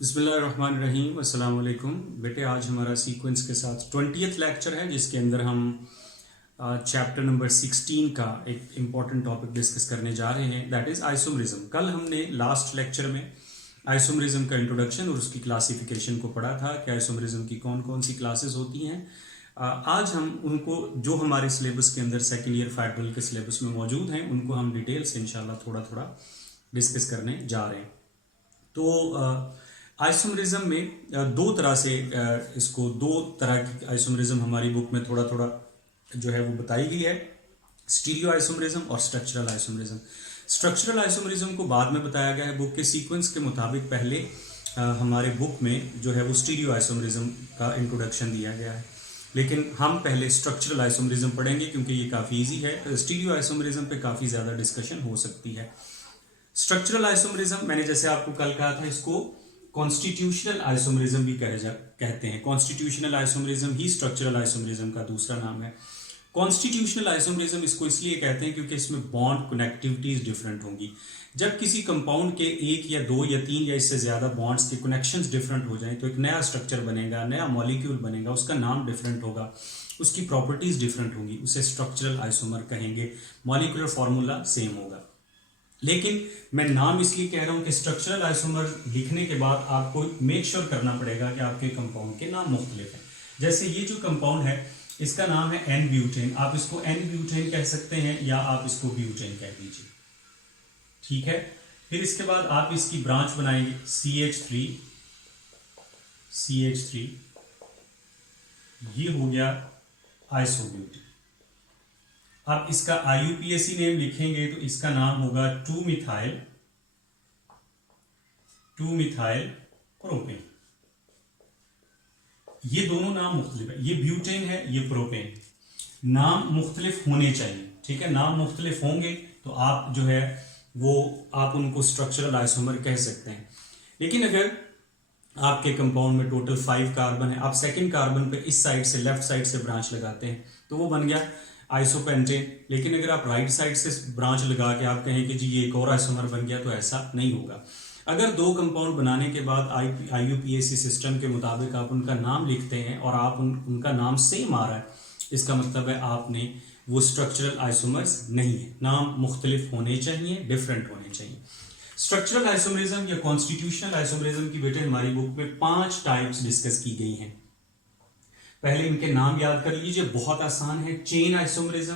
बिस्मिल्लाहिर्रहमानिर्रहीम अस्सलाम वालेकुम बेटे। आज हमारा सीक्वेंस के साथ 20th लेक्चर है जिसके अंदर हम चैप्टर नंबर 16 का एक इम्पॉर्टेंट टॉपिक डिस्कस करने जा रहे हैं, दैट इज़ आइसोमरिज्म। कल हमने लास्ट लेक्चर में आइसोमरिज्म का इंट्रोडक्शन और उसकी क्लासिफिकेशन को पढ़ा था कि आइसोमरिज्म की कौन कौन सी क्लासेस होती हैं। आज हम उनको जो हमारे सिलेबस के अंदर सेकेंड ईयर फेडरल के सिलेबस में मौजूद हैं उनको हम डिटेल से इंशाल्लाह थोड़ा थोड़ा डिस्कस करने जा रहे हैं। तो आइसोमरिज्म में दो तरह से इसको दो तरह की आइसोमरिज्म हमारी बुक में थोड़ा थोड़ा जो है वो बताई गई है, स्टीरियो आइसोमरिज्म और स्ट्रक्चरल आइसोमरिज्म। स्ट्रक्चरल आइसोमरिज्म को बाद में बताया गया है बुक के सीक्वेंस के मुताबिक। पहले हमारे बुक में जो है वो स्टीरियो आइसोमरिज्म का इंट्रोडक्शन दिया गया है, लेकिन हम पहले स्ट्रक्चरल आइसोमरिज्म पढ़ेंगे क्योंकि ये काफ़ी ईजी है। स्टीरियो आइसोमरिज्म पे काफ़ी ज़्यादा डिस्कशन हो सकती है। स्ट्रक्चरल आइसोमरिज्म मैंने जैसे आपको कल कहा था, इसको कॉन्स्टिट्यूशनल आइसोमरिज्म भी कहते हैं। कॉन्स्टिट्यूशनल आइसोमरिज्म ही स्ट्रक्चरल आइसोमरिज्म का दूसरा नाम है। कॉन्स्टिट्यूशनल आइसोमरिज्म इसको इसलिए कहते हैं क्योंकि इसमें बॉन्ड कनेक्टिविटीज डिफरेंट होंगी। जब किसी कंपाउंड के एक या दो या तीन या इससे ज्यादा बॉन्ड्स के कनेक्शंस डिफरेंट हो जाएं तो एक नया स्ट्रक्चर बनेगा, नया मॉलिक्यूल बनेगा, उसका नाम डिफरेंट होगा, उसकी प्रॉपर्टीज डिफरेंट होंगी, उसे स्ट्रक्चरल आइसोमर कहेंगे। मॉलिक्यूलर फॉर्मूला सेम होगा, लेकिन मैं नाम इसलिए कह रहा हूं कि स्ट्रक्चरल आइसोमर लिखने के बाद आपको मेक श्योर करना पड़ेगा कि आपके कंपाउंड के नाम मुख्तलिफ हैं। जैसे ये जो कंपाउंड है इसका नाम है एन ब्यूटेन, आप इसको एन ब्यूटेन कह सकते हैं या आप इसको ब्यूटेन कह दीजिए, ठीक है। फिर इसके बाद आप इसकी ब्रांच बनाएंगे CH3, ये हो गया आइसोब्यूटेन। अब इसका IUPAC नेम लिखेंगे तो इसका नाम होगा 2-मिथाइल प्रोपेन। ये दोनों नाम मुख्तलिफ है, ये ब्यूटेन है, ये प्रोपेन। नाम मुख्तलिफ होने चाहिए, ठीक है। नाम मुख्तलिफ होंगे तो आप जो है वो आप उनको स्ट्रक्चरल आइसोमर कह सकते हैं। लेकिन अगर आपके कंपाउंड में टोटल 5 कार्बन है, आप सेकेंड कार्बन पे इस साइड से लेफ्ट साइड से ब्रांच लगाते हैं तो वो बन गया आइसोपेंटेन। लेकिन अगर आप राइट साइड से ब्रांच लगा के आप कहें कि जी ये एक और आइसोमर बन गया तो ऐसा नहीं होगा। अगर दो कंपाउंड बनाने के बाद IUPAC सिस्टम के मुताबिक आप उनका नाम लिखते हैं और आप उनका नाम सेम आ रहा है, इसका मतलब है आपने वो स्ट्रक्चरल आइसोमर्स नहीं है। नाम मुख्तलिफ होने चाहिए, डिफरेंट होने चाहिए। स्ट्रक्चरल आइसोमरिज्म या कॉन्स्टिट्यूशनल आइसोमरिज्म की बेटे हमारी बुक में 5 टाइप्स डिस्कस की गई हैं। पहले इनके नाम याद कर लीजिए, बहुत आसान है। Chain isomerism,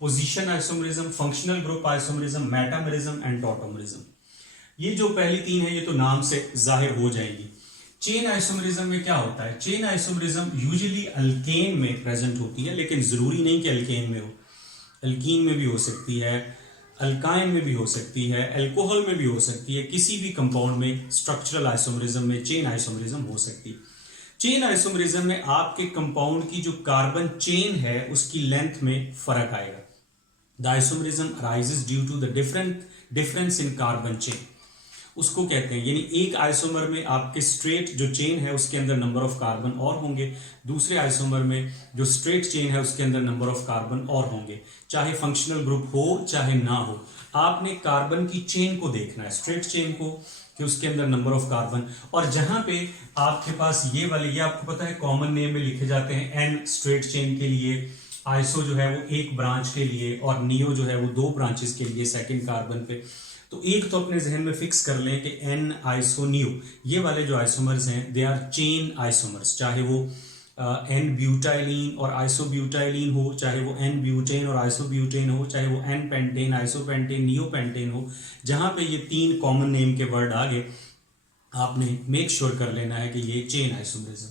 position isomerism, functional group isomerism, metamerism and tautomerism. ये जो पहली 3 है ये तो नाम से जाहिर हो जाएगी। चेन आइसोमरिज्म में क्या होता है? चेन आइसोमरिज्म यूजुअली अल्केन में प्रेजेंट होती है, लेकिन जरूरी नहीं कि अल्केन में हो, अल्कीन में भी हो सकती है, अल्काइन में भी हो सकती है, अल्कोहल में भी हो सकती है। किसी भी कंपाउंड में स्ट्रक्चरल आइसोमरिज्म में चेन आइसोमरिज्म हो सकती है। चेन आइसोमरिज्म में आपके कंपाउंड की जो कार्बन चेन है उसकी लेंथ में फर्क आएगा। The isomerism arises due to the difference in carbon chain, उसको कहते हैं। यानी एक आइसोमर में आपके स्ट्रेट जो चेन है उसके अंदर नंबर ऑफ कार्बन और होंगे, दूसरे आइसोमर में जो स्ट्रेट चेन है उसके अंदर नंबर ऑफ कार्बन और होंगे, चाहे फंक्शनल ग्रुप हो चाहे ना हो। आपने कार्बन की चेन को देखना है, स्ट्रेट चेन को, कि उसके अंदर नंबर ऑफ कार्बन। और जहां पे आपके पास ये वाले, ये आपको पता है कॉमन नेम में लिखे जाते हैं। एन स्ट्रेट चेन के लिए, आइसो जो है वो एक ब्रांच के लिए, और नियो जो है वो 2 ब्रांचेस के लिए सेकेंड कार्बन पे। तो एक तो अपने जहन में फिक्स कर लें कि एन आइसो नियो, ये वाले जो आइसोमर्स हैं दे आर चेन आइसोमर्स, चाहे वो एन ब्यूटाइलिन और आइसोब्यूटाइलिन हो, चाहे वो एन ब्यूटेन और आइसोब्यूटेन हो, चाहे वो एन पेंटेन, आइसोपेंटेन, नियोपेंटेन हो। जहां पे ये 3 कॉमन नेम के वर्ड आ गए आपने मेक श्योर कर लेना है कि ये चेन आइसोमरिज्म।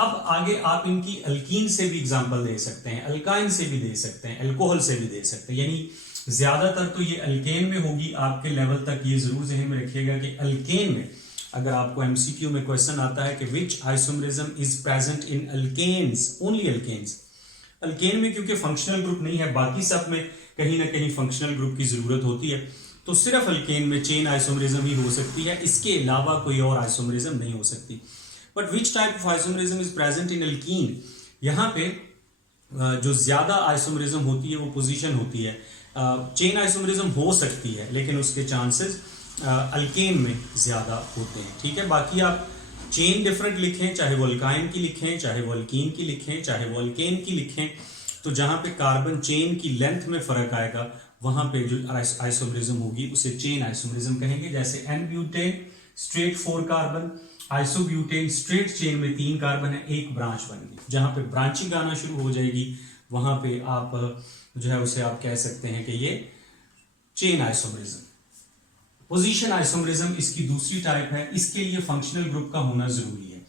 अब आगे आप इनकी अल्कीन से भी एग्जांपल दे सकते हैं, अल्काइन से भी दे सकते हैं, अल्कोहल से भी दे सकते हैं। यानी ज्यादातर तो ये अल्केन में होगी। आपके लेवल तक ये जरूर जहन में रखिएगा कि अल्केन में अगर आपको MCQ में क्वेश्चन आता है कि which isomerism is present in alkenes, only alkenes. Alkene में क्योंकि फंक्शनल ग्रुप नहीं है, बाकी सब में कहीं ना कहीं फंक्शनल ग्रुप की जरूरत होती है, तो सिर्फ अल्केन में चेन आइसोमरिज्म ही हो सकती है, इसके अलावा कोई और आइसोमरिज्म नहीं हो सकती। But which type of isomerism is present in alkyne, यहाँ पे जो ज्यादा आइसोमरिज्म होती है वो पोजीशन होती है। चेन आइसोमरिज्म हो सकती है लेकिन उसके चांसेस अल्केन में ज्यादा होते हैं, ठीक है। बाकी आप चेन डिफरेंट लिखें, चाहे वो अल्काइन की लिखें, चाहे वो अल्कीन की लिखें, चाहे वो अल्केन की लिखें, तो जहां पे कार्बन चेन की लेंथ में फर्क आएगा वहां पे जो आइसोमरिज्म होगी उसे चेन आइसोमरिज्म कहेंगे। जैसे n butane straight 4 carbon, isobutane straight chain में 3 कार्बन है, एक ब्रांच बन गई। जहां पे ब्रांचिंग आना शुरू हो जाएगी वहां पे आप जो है उसे आप कह सकते हैं कि ये चेन आइसोमरिज्म। पोजीशन आइसोमरिज्म इसकी दूसरी टाइप है, इसके लिए फंक्शनल ग्रुप का होना जरूरी है।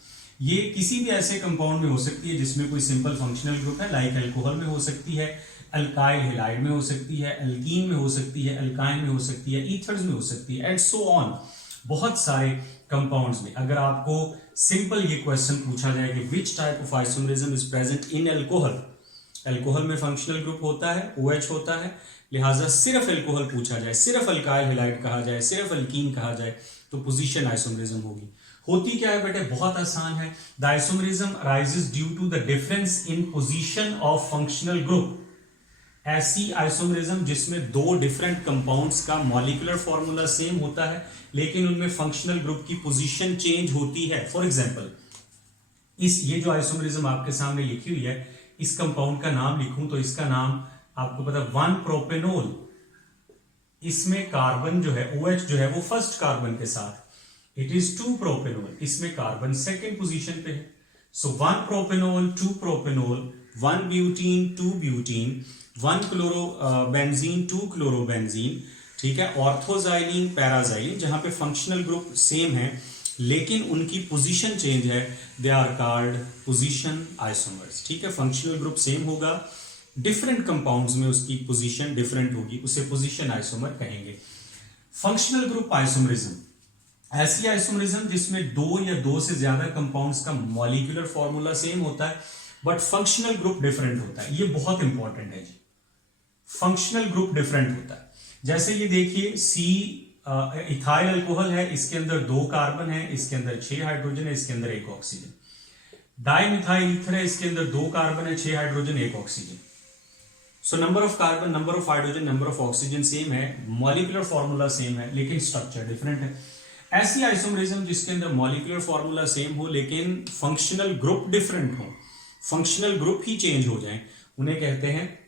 ये किसी भी ऐसे कंपाउंड में हो सकती है जिसमें कोई सिंपल फंक्शनल ग्रुप है, लाइक अल्कोहल में हो सकती है, अल्काइल हैलाइड में हो सकती है, अल्कीन में हो सकती है, अल्काइन में हो सकती है, ईथर्स में हो सकती है, एंड सो ऑन। बहुत सारे कंपाउंड्स में अगर आपको सिंपल ये क्वेश्चन पूछा जाए कि विच type of isomerism is present in alcohol, alcohol में फंक्शनल ग्रुप होता है, OH होता है, लिहाजा सिर्फ अल्कोहल पूछा जाए, सिर्फ अल्काइल हैलाइड कहा जाए, सिर्फ अल्कीन कहा जाए तो पोजीशन आइसोमरिज्म होगी। होती क्या है बेटे, बहुत आसान है। The isomerism arises due to the difference in position of functional group. ऐसी आइसोमरिज्म जिसमें दो डिफरेंट कंपाउंड्स का मॉलिक्यूलर फॉर्मूला सेम होता है लेकिन उनमें फंक्शनल ग्रुप की पोजीशन चेंज होती है। फॉर एग्जांपल, ये जो आइसोमरिज्म आपके सामने लिखी हुई है, इस कंपाउंड का नाम लिखूं तो इसका नाम आपको पता 1 प्रोपेनोल। इसमें कार्बन जो है OH जो है वो फर्स्ट कार्बन के साथ, इट इज 2 प्रोपेनोल, इसमें कार्बन सेकेंड पोजीशन पे है। सो 1 propanol, 2 propanol, 1 butene, 2 butene, 1 chlorobenzene, 2 chlorobenzene, ठीक है। ऑर्थोजाइलिन, पैराजाइलिन, जहां पे फंक्शनल ग्रुप सेम है लेकिन उनकी पोजीशन चेंज है, they are called position isomers, ठीक है। फंक्शनल ग्रुप सेम होगा, डिफरेंट कंपाउंड्स में उसकी पोजीशन डिफरेंट होगी, उसे पोजीशन आइसोमर कहेंगे। फंक्शनल ग्रुप आइसोमरिज्म ऐसी आइसोमरिज्म जिसमें दो या दो से ज्यादा कंपाउंड्स का मॉलिक्यूलर फॉर्मूला सेम होता है बट फंक्शनल ग्रुप डिफरेंट होता है। ये बहुत इंपॉर्टेंट है जी, फंक्शनल ग्रुप डिफरेंट होता है। जैसे ये देखिए, सी इथाइल अल्कोहल है, इसके अंदर 2 कार्बन है, इसके अंदर 6 हाइड्रोजन है, इसके अंदर 1 ऑक्सीजन। डाइमिथाइल ईथर है, इसके अंदर 2 कार्बन है, 6 hydrogen, 1 oxygen. So number of carbon, number of hydrogen, number of oxygen same है, मॉलिक्यूलर फॉर्मूला सेम है लेकिन स्ट्रक्चर डिफरेंट है। ऐसी आइसोमरिज्म जिसके अंदर मॉलिक्यूलर फॉर्मूला सेम हो लेकिन फंक्शनल ग्रुप डिफरेंट हो, फंक्शनल ग्रुप ही चेंज हो जाए, उन्हें कहते हैं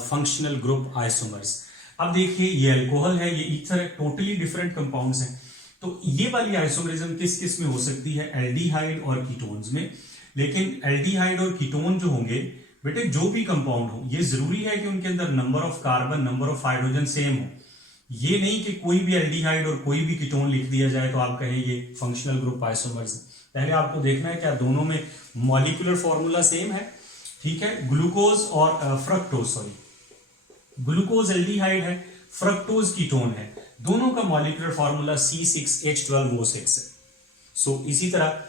फंक्शनल ग्रुप आइसोमर्स। अब देखिए, ये अल्कोहल है, ये ईथर है, टोटली डिफरेंट कंपाउंड्स हैं। तो ये वाली आइसोमरिज्म किस किस में हो सकती है, एल्डिहाइड और कीटोन्स में। लेकिन एल्डिहाइड और कीटोन जो होंगे बेटे, जो भी कंपाउंड हो, ये जरूरी है कि उनके अंदर number of carbon, number of hydrogen same हो। ये नहीं कि कोई भी एल्डिहाइड और कोई भी कीटोन लिख दिया जाए तो आप कहें ये फंक्शनल ग्रुप आइसोमर्स है। पहले आपको देखना है क्या दोनों में मॉलिक्यूलर फॉर्मूला सेम है, ठीक है। ग्लूकोज और फ्रक्टोज, सॉरी, ग्लूकोज एल्डिहाइड है, फ्रक्टोज कीटोन है, दोनों का मॉलिक्यूलर फॉर्मूला C6H12O6 है। सो इसी तरह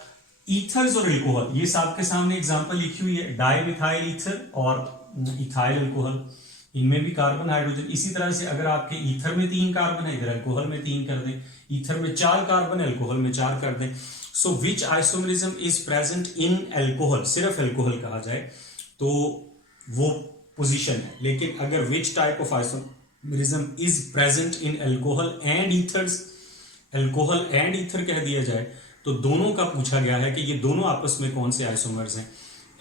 ईथर्स और अल्कोहल, ये आपके सामने एग्जांपल लिखी हुई है, डाइमिथाइल ईथर और इथाइल अल्कोहल, इनमें भी कार्बन हाइड्रोजन। इसी तरह से अगर आपके ईथर में 3 कार्बन है, इधर अल्कोहल में 3 कर दें, ईथर में 4 कार्बन है, अल्कोहल में 4 कर दें। So which isomerism is present in alcohol, सिर्फ अल्कोहल कहा जाए तो वो पोजीशन है। लेकिन अगर which type of isomerism is present in alcohol and ethers, alcohol and ether कह दिया जाए तो दोनों का पूछा गया है कि ये दोनों आपस में कौन से आइसोमर्स हैं,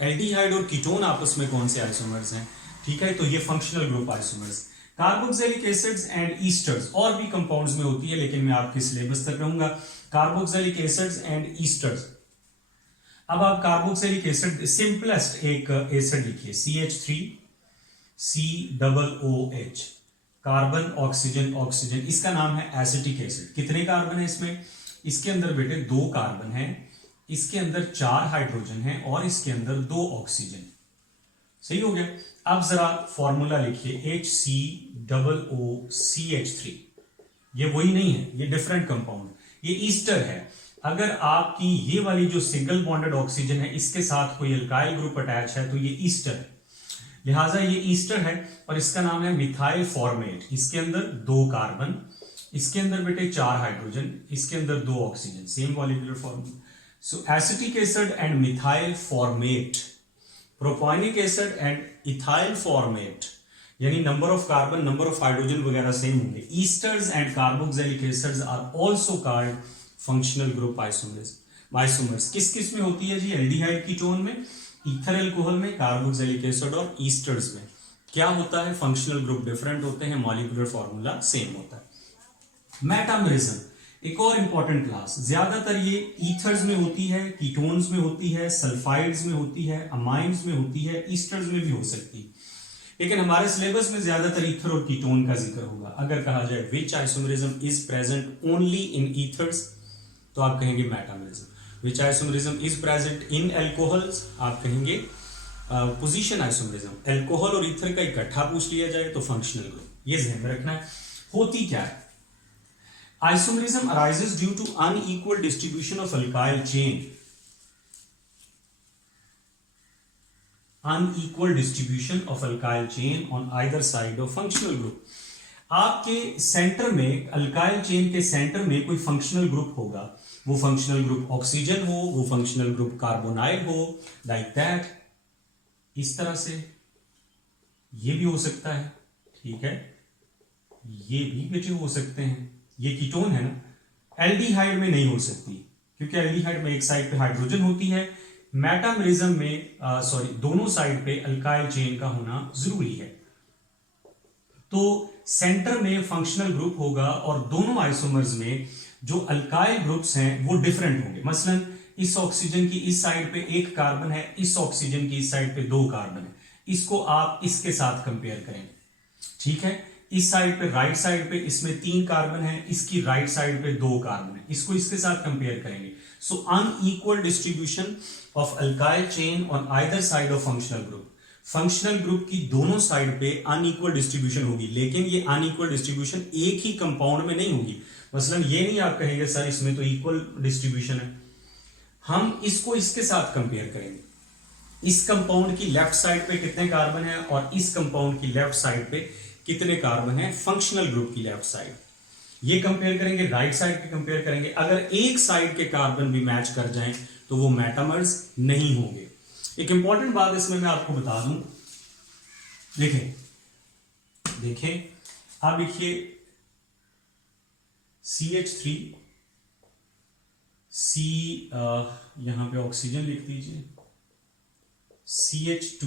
एल्डिहाइड और कीटोन आपस में कौन से आइसोमर्स हैं, ठीक है। तो ये functional group isomers. Carboxylic acids and esters और भी कंपाउंड्स में होती है लेकिन मैं आपके सिलेबस तक रहूंगा। Carboxylic acids and esters. अब आप कार्बोक्सिलिक एसिड, सिंपलेस्ट एक एसिड लिखिए, CH3COOH, कार्बन ऑक्सीजन ऑक्सीजन, इसका नाम है एसिटिक एसिड। कितने कार्बन है इसमें, इसके अंदर बेटे 2 कार्बन है, इसके अंदर 4 हाइड्रोजन है और इसके अंदर 2 ऑक्सीजन। सही हो गया। अब जरा फॉर्मूला लिखिए, HCOOCH3। ये वही नहीं है, ये डिफरेंट कंपाउंड, ये ईस्टर है। अगर आपकी ये वाली जो सिंगल बॉन्डेड ऑक्सीजन है इसके साथ कोई अल्काइल ग्रुप अटैच है तो ये ईस्टर है, लिहाजा ये ईस्टर है और इसका नाम है मिथाइल फॉर्मेट। इसके अंदर 2 कार्बन, इसके अंदर बेटे 4 हाइड्रोजन, इसके अंदर 2 oxygen, same molecular formula. So acetic acid and methyl formate, propionic acid and ethyl formate, यानी number of carbon, number of hydrogen वगैरह सेम होंगे। Esters and carboxylic acids are also called functional group isomers. किस किस में होती है जी? Aldehyde ketone में, ईथर अल्कोहल में, कार्बोक्सिलिक एसिड और ईस्टर्स में क्या होता है? फंक्शनल ग्रुप डिफरेंट होते हैं, मॉलिक्यूलर फॉर्मूला सेम होता है। मेटामरिज्म एक और इंपॉर्टेंट क्लास, ज्यादातर ये ईथर्स में होती है, कीटोन्स में होती है, सल्फाइड्स में होती है, अमाइंस में होती है, ईस्टर्स में भी हो सकती है, लेकिन हमारे सिलेबस में ज्यादातर ईथर और कीटोन का जिक्र होगा। अगर कहा जाए which isomerism is present only in ethers, तो आप कहेंगे metamerism. Which isomerism is present in alcohols, आप कहेंगे पोजीशन आइसोमरिज्म। एल्कोहल और ईथर का इकट्ठा पूछ लिया जाए तो फंक्शनल ग्रुप। ये ध्यान में रखना है। होती क्या है? Isomerism arises due to unequal distribution of alkyl chain, unequal distribution of alkyl chain on either side of functional group। आपके सेंटर में, अल्काइल चेन के सेंटर में कोई फंक्शनल ग्रुप होगा, वो फंक्शनल ग्रुप ऑक्सीजन हो, वो फंक्शनल ग्रुप कार्बोनाइल हो, लाइक दैट, इस तरह से। ये भी हो सकता है, ठीक है, ये भी बेटे हो सकते हैं। ये कीटोन है ना। एल्डिहाइड में नहीं हो सकती, क्योंकि एल्डिहाइड में एक साइड पे हाइड्रोजन होती है। मेटामरिज्म में दोनों साइड पे अल्काइल चेन का होना जरूरी है। तो सेंटर में फंक्शनल ग्रुप होगा और दोनों आइसोमर्स में जो अल्काइल ग्रुप्स हैं वो डिफरेंट होंगे। मसलन इस ऑक्सीजन की इस साइड पे एक कार्बन है, इस ऑक्सीजन की इस साइड पे दो कार्बन है। इसको आप इसके साथ कंपेयर करें, ठीक है। इस साइड पे, राइट साइड पे इसमें 3 कार्बन है, इसकी राइट साइड पे 2 कार्बन है, इसको इसके साथ कंपेयर करेंगे। So unequal distribution of alkyl chain on either side of functional group. Functional group की दोनों साइड पे अनइक्वल डिस्ट्रीब्यूशन होगी, लेकिन ये अनइक्वल डिस्ट्रीब्यूशन एक ही कंपाउंड में नहीं होगी। मसलन ये नहीं आप कहेंगे सर इसमें तो इक्वल डिस्ट्रीब्यूशन है। हम इसको इसके साथ कंपेयर करेंगे। इस कंपाउंड की लेफ्ट साइड पे कितने कार्बन है और इस कंपाउंड की लेफ्ट साइड पे कितने कार्बन है, फंक्शनल ग्रुप की लेफ्ट साइड। ये कंपेयर करेंगे, राइट साइड के कंपेयर करेंगे। अगर एक साइड के कार्बन भी मैच कर जाएं तो वो मेटामर्स नहीं होंगे। एक इंपॉर्टेंट बात इसमें मैं आपको बता दूं, देखें आप लिखिए CH3 यहां पे ऑक्सीजन लिख दीजिए, CH2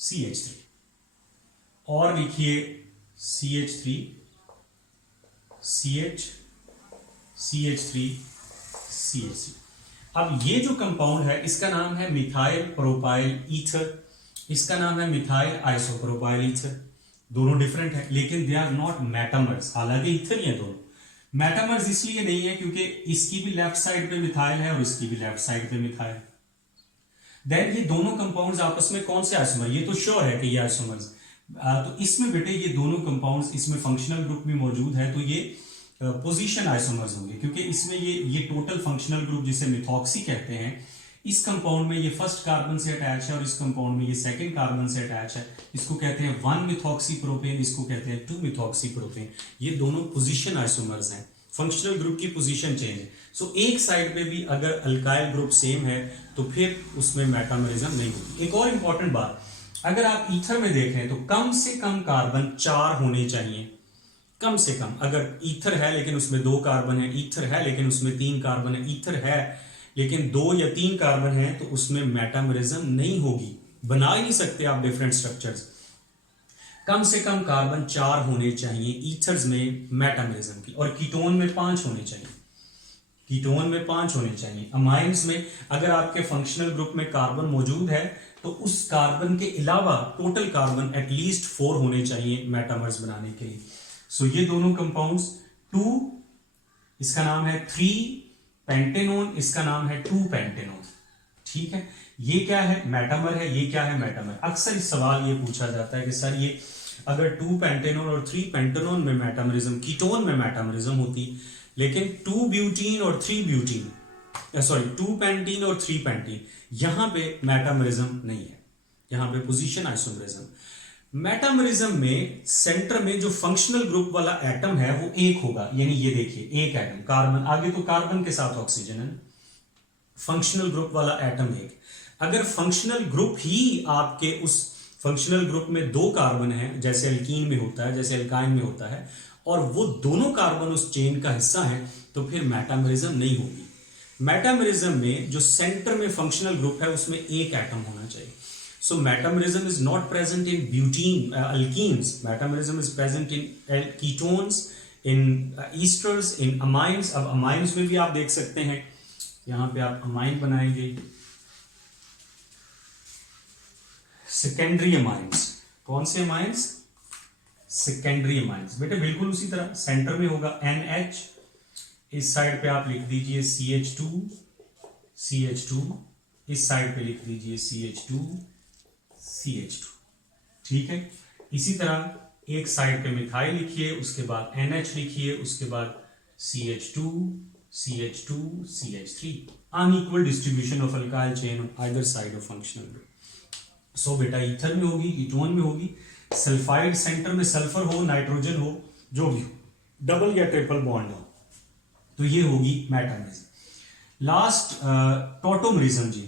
CH3 और लिखिए CH3 CH3 CH3। अब ये जो कंपाउंड है इसका नाम है मिथाइल प्रोपाइल ईथर, इसका नाम है मिथाइल आइसोप्रोपाइल ईथर। दोनों डिफरेंट है लेकिन दे आर नॉट मेटामर्स। हालांकि ईथर ही है दोनों। मेटामर्स इसलिए नहीं है क्योंकि इसकी भी लेफ्ट साइड पे मिथाइल है और इसकी भी लेफ्ट साइड पे मिथाइल। देन ये दोनों कंपाउंड्स आपस में कौन से आइसोमर, ये तो श्योर है कि ये आइसोमर्स। तो इसमें बेटे ये दोनों कंपाउंड्स, इसमें फंक्शनल ग्रुप भी मौजूद है, तो ये पोजीशन आइसोमर्स होंगे, क्योंकि इसमें ये टोटल फंक्शनल ग्रुप जिसे मिथॉक्सी कहते हैं, इस कंपाउंड में ये फर्स्ट कार्बन से अटैच है और इस कंपाउंड में ये सेकंड कार्बन से अटैच है। इसको कहते हैं 1 मिथॉक्सी प्रोपेन, इसको कहते हैं 2 मिथॉक्सी प्रोपेन। ये दोनों पोजीशन आइसोमर्स हैं, फंक्शनल ग्रुप की पोजीशन चेंज है। सो एक साइड पे भी अगर अल्काइल ग्रुप सेम है तो फिर उसमें मेटामरिज्म नहीं होगी। एक और इंपॉर्टेंट बात, अगर आप ईथर में देख रहे हैं तो कम से कम कार्बन 4 होने चाहिए, कम से कम। अगर ईथर है लेकिन उसमें 2 कार्बन है, ईथर है लेकिन उसमें 3 कार्बन है, ईथर है लेकिन 2 या 3 कार्बन है, तो उसमें मेटामरिज्म नहीं होगी। बना ही नहीं सकते आप डिफरेंट स्ट्रक्चर्स। कम से कम कार्बन 4 होने चाहिए ईथर्स में मेटामरिज्म की, और कीटोन में 5 होने चाहिए, कीटोन में 5 होने चाहिए। अमाइंस में अगर आपके फंक्शनल ग्रुप में कार्बन मौजूद है तो उस कार्बन के अलावा टोटल कार्बन एटलीस्ट 4 होने चाहिए मेटामर्स बनाने के लिए। सो ये दोनों कंपाउंड्स 2, इसका नाम है 3 पेंटेनोन, इसका नाम है 2 पेंटेनोन, ठीक है। ये क्या है, मेटामर है, ये क्या है, मेटामर। अक्सर इस सवाल ये पूछा जाता है कि सर ये अगर 2 पेंटेनोन और 3 पेंटेनोन में मेटामरिज्म, कीटोन में मेटामरिज्म होती, लेकिन 2 ब्यूटीन और 3 ब्यूटीन, 2 पेंटीन और 3 पेंटीन, यहां पे मेटामरिज्म नहीं है, यहां पे पोजीशन आइसोमरिज्म। मेटामरिज्म में सेंटर में जो फंक्शनल ग्रुप वाला एटम है वो एक होगा, यानी ये देखिए एक एटम कार्बन, आगे तो कार्बन के साथ ऑक्सीजन है, फंक्शनल ग्रुप वाला एटम एक। अगर फंक्शनल ग्रुप ही आपके उस फंक्शनल ग्रुप में 2 कार्बन है, जैसे एल्कीन में होता है, जैसे एल्काइन में होता है, और वो दोनों कार्बन उस चेन का हिस्सा है, तो फिर मेटामेरिज्म नहीं होगी। मेटामेरिज्म में जो सेंटर में फंक्शनल ग्रुप है उसमें एक एटम होना चाहिए। So metamerism is not present in butene alkenes, metamerism is present in ketones, in esters, in amines. अब अमाइंस में भी आप देख सकते हैं, यहां पे आप अमाइन बनाएंगे, सेकेंडरी अमाइंस। कौन से अमाइंस? Secondary amines. बेटे बिल्कुल उसी तरह सेंटर में होगा NH, इस साइड पे आप लिख दीजिए CH2, CH2, इस साइड पे लिख दीजिए CH2, CH2, ठीक है। इसी तरह एक साइड पे मिथाइल लिखिए, उसके बाद NH लिखिए, उसके बाद CH2, CH2, CH3। Unequal distribution of alkyl chain on either side of functional group. So बेटा ईथर में होगी, कीटोन में होगी, सल्फाइड सेंटर में सल्फर हो, नाइट्रोजन हो, जो भी हो, डबल या ट्रिपल बॉन्ड हो, तो ये होगी मेटामेरिज्म। लास्ट टॉटोमेरिज्म जी।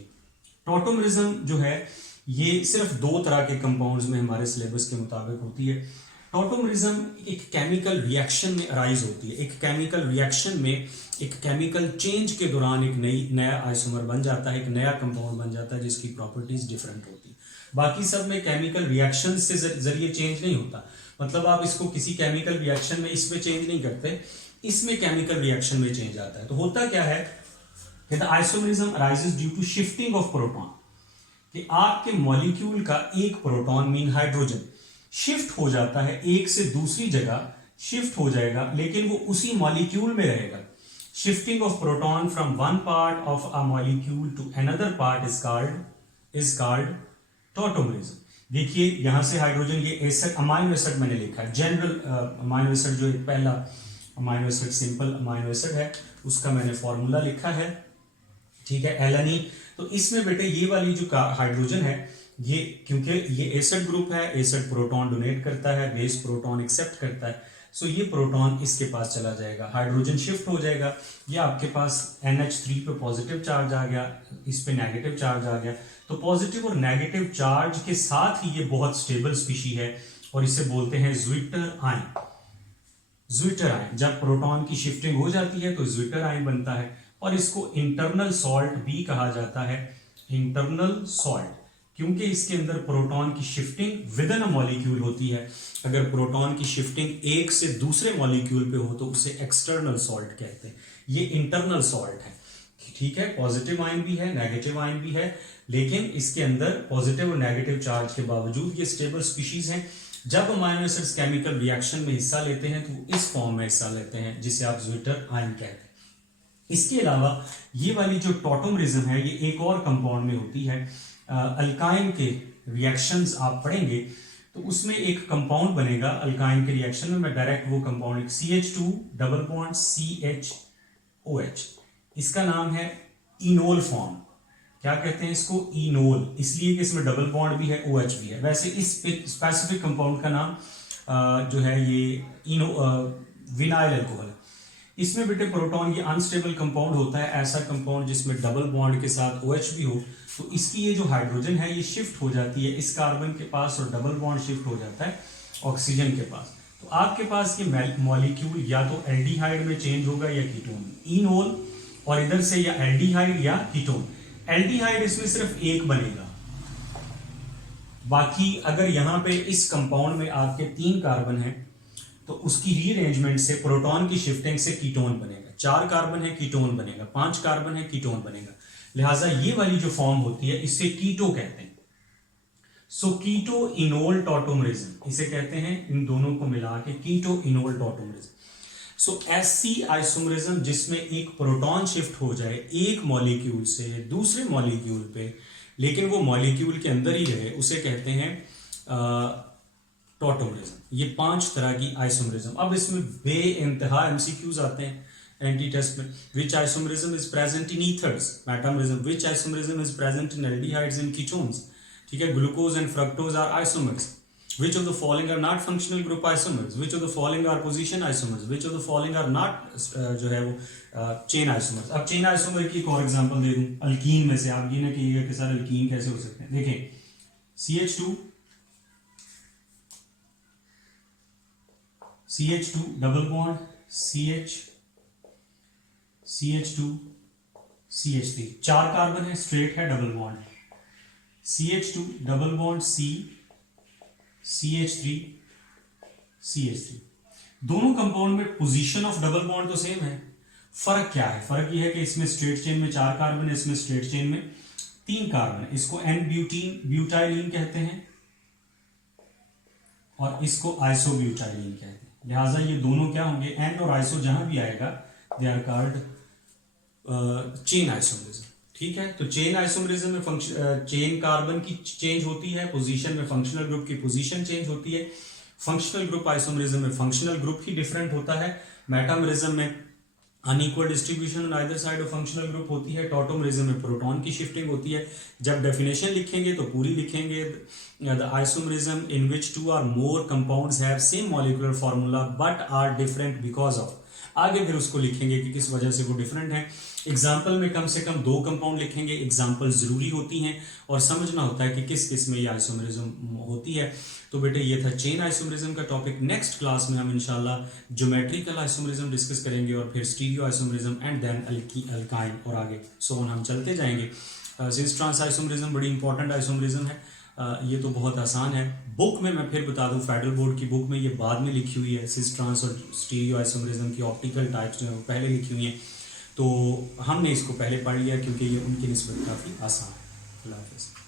टॉटोमेरिज्म जो है ये सिर्फ 2 तरह के कंपाउंड्स में हमारे सिलेबस के मुताबिक होती है। टॉटोमेरिज्म एक केमिकल रिएक्शन में अराइज होती है। एक केमिकल रिएक्शन में, एक केमिकल चेंज के दौरान एक नया आइसोमर बन जाता है, एक नया कंपाउंड बन जाता है जिसकी प्रॉपर्टीज डिफरेंट होती है। बाकी सब में केमिकल रिएक्शन से जरिए चेंज नहीं होता, मतलब आप इसको किसी केमिकल रिएक्शन में इसमें चेंज नहीं करते, इसमें केमिकल रिएक्शन में चेंज आता है। तो होता क्या है कि the isomerism arises due to shifting of proton, कि आपके मॉलिक्यूल का एक प्रोटॉन मीन हाइड्रोजन शिफ्ट हो जाता है, एक से दूसरी जगह शिफ्ट हो जाएगा, लेकिन वो उसी मॉलिक्यूल में रहेगा। Shifting of proton from one part of a molecule to another part is called tautomerism. देखिए यहां से हाइड्रोजन, ये एसिड, अमाइनो एसिड मैंने लिखा है, जनरल अमाइनो एसिड जो एक पहला amino acid, simple amino acid है, उसका मैंने फॉर्मूला लिखा है, ठीक है, एलानीन। तो इसमें बेटे ये वाली जो हाइड्रोजन है, ये क्योंकि ये एसिड ग्रुप है, एसिड प्रोटॉन डोनेट करता है, बेस प्रोटॉन एक्सेप्ट करता है, सो ये प्रोटॉन इसके पास चला जाएगा, हाइड्रोजन शिफ्ट हो जाएगा, ये आपके पास NH3 पे पॉजिटिव चार्ज आ गया, इस पे नेगेटिव चार्ज आ गया। तो पॉजिटिव और नेगेटिव चार्ज के साथ ही ये बहुत स्टेबल स्पीशी है और इसे बोलते हैं ज्विटर आयन। ज्विटर आयन, जब प्रोटॉन की शिफ्टिंग हो जाती है तो ज्विटर आयन बनता है, और इसको इंटरनल सॉल्ट भी कहा जाता है। इंटरनल सॉल्ट, क्योंकि इसके अंदर प्रोटॉन की shifting with in a molecule होती है। अगर प्रोटॉन की शिफ्टिंग एक से दूसरे मॉलिक्यूल पे हो तो उसे एक्सटर्नल सॉल्ट कहते हैं। ये इंटरनल सॉल्ट है, ठीक है। पॉजिटिव आयन भी है, नेगेटिव आयन भी है, लेकिन इसके अंदर पॉजिटिव और नेगेटिव चार्ज के बावजूद ये स्टेबल स्पीशीज हैं। जब अमाइनो एसिड्स केमिकल रिएक्शन में हिस्सा लेते हैं तो इस फॉर्म में हिस्सा लेते हैं, जिसे आप ज्विटर आयन कहते हैं। इसके अलावा ये वाली जो टॉटोमेरिज्म है, ये एक और कंपाउंड में होती है। अल्काइन के रिएक्शंस आप पढ़ेंगे तो उसमें एक कंपाउंड बनेगा अल्काइन के रिएक्शन में, मैं डायरेक्ट वो compound, CH2 double bond CHOH, इसका नाम है इनोल फॉर्म। क्या कहते हैं इसको? इनोल, इसलिए कि इसमें डबल बॉन्ड भी है, OH भी है। वैसे इस स्पेसिफिक कंपाउंड का नाम जो है ये विनाइल अल्कोहल है। इसमें बेटे प्रोटॉन, ये अनस्टेबल कंपाउंड होता है, ऐसा कंपाउंड जिसमें डबल बॉन्ड के साथ OH भी हो, तो इसकी ये जो हाइड्रोजन है ये शिफ्ट हो जाती है इस कार्बन के पास और डबल बॉन्ड शिफ्ट हो जाता है ऑक्सीजन के पास। तो आपके पास ये मॉलिक्यूल या तो एल्डिहाइड में चेंज होगा या कीटोन में, इनोल, और इधर से या एल्डिहाइड या कीटोन। एल्डिहाइड इसमें सिर्फ एक बनेगा, बाकी अगर यहां पे इस कंपाउंड में आपके 3 कार्बन हैं तो उसकी रीअरेंजमेंट से, प्रोटॉन की शिफ्टिंग से कीटोन बनेगा। 4 कार्बन है कीटोन बनेगा, 5 कार्बन है कीटोन बनेगा। लिहाजा ये वाली जो फॉर्म होती है इसे कीटो कहते हैं। सो कीटो इनोल टॉटोमेरिज्म इसे कहते हैं, इन दोनों को मिला के कीटो इनोल टॉटोमेरिज्म। सो ऐसी आइसोमेरिज्म जिसमें एक प्रोटॉन शिफ्ट हो जाए एक मॉलिक्यूल से दूसरे मॉलिक्यूल पे, लेकिन वो मॉलिक्यूल के अंदर ही रहे, उसे कहते हैं टॉटोमेरिज्म। ये 5 तरह की आइसोमेरिज्म। अब इसमें बेइंतहा MCQs आते हैं एंटी टेस्ट में। Which isomerism is present in ethers? Metamerism. Which isomerism is present in aldehydes and ketones? ठीक है, glucose and fructose are isomers. Which of the following are not functional group isomers? Which of the following are position isomers? Which of the following are not जो है वो chain isomers? अब chain isomer की एक और example दे दूं alkyne में से। आप ये ना कहिएगा कि सर अल्कीन कैसे हो सकते हैं। देखें CH2 double bond CH2 CH3, 4 carbon है, स्ट्रेट है, double bond. CH2 double bond CH3 दोनों कंपाउंड में पोजीशन ऑफ डबल बॉन्ड तो सेम है। फर्क क्या है? फर्क यह है कि इसमें स्ट्रेट चेन में 4 कार्बन है, इसमें स्ट्रेट चेन में 3 कार्बन है। इसको एन ब्यूटाइलिन कहते हैं और इसको आइसोब्यूटाइलिन कहते हैं। लिहाजा ये दोनों क्या होंगे? एन और आइसो जहां भी आएगा they are called chain isomerism. ठीक है, तो चेन आइसोमरिज्म में चेन कार्बन की चेंज होती है, पोजीशन में फंक्शनल ग्रुप की पोजीशन चेंज होती है। फंक्शनल ग्रुप आइसोमरिज्म में फंक्शनल ग्रुप ही डिफरेंट होता है। मेटामरिज्म में unequal distribution on either side of functional group होती है। टॉटोमरिज्म में प्रोटॉन की शिफ्टिंग होती है। जब डेफिनेशन लिखेंगे तो पूरी लिखेंगे, the isomerism in which 2 or more compounds have same molecular formula but are different because of। आगे फिर उसको लिखेंगे कि किस वजह से वो डिफरेंट है। एग्जाम्पल में कम से कम 2 कंपाउंड लिखेंगे। एग्जाम्पल जरूरी होती हैं और समझना होता है कि किस किस में ये आइसोमरिज्म होती है। तो बेटे ये था चेन आइसोमरिज्म का टॉपिक। नेक्स्ट क्लास में हम इंशाल्लाह ज्योमेट्रिकल आइसोमरिज्म डिस्कस करेंगे और फिर stereo isomerism and then alkyne और आगे सो ऑन हम चलते जाएंगे। सिस ट्रांस आइसोमरिज्म बड़ी इंपॉर्टेंट आइसोमरिज्म है। ये तो बहुत आसान है। बुक में मैं फिर बता दूं, फेडरल बोर्ड की बुक में ये बाद में लिखी हुई है। सिस ट्रांस और स्टीरियो आइसोमरिज्म की ऑप्टिकल टाइप्स जो है वो पहले लिखी हुई हैं, तो हमने इसको पहले पढ़ लिया क्योंकि ये उनकी निस्बत काफ़ी आसान है। अल्लाह हाफ़िज़।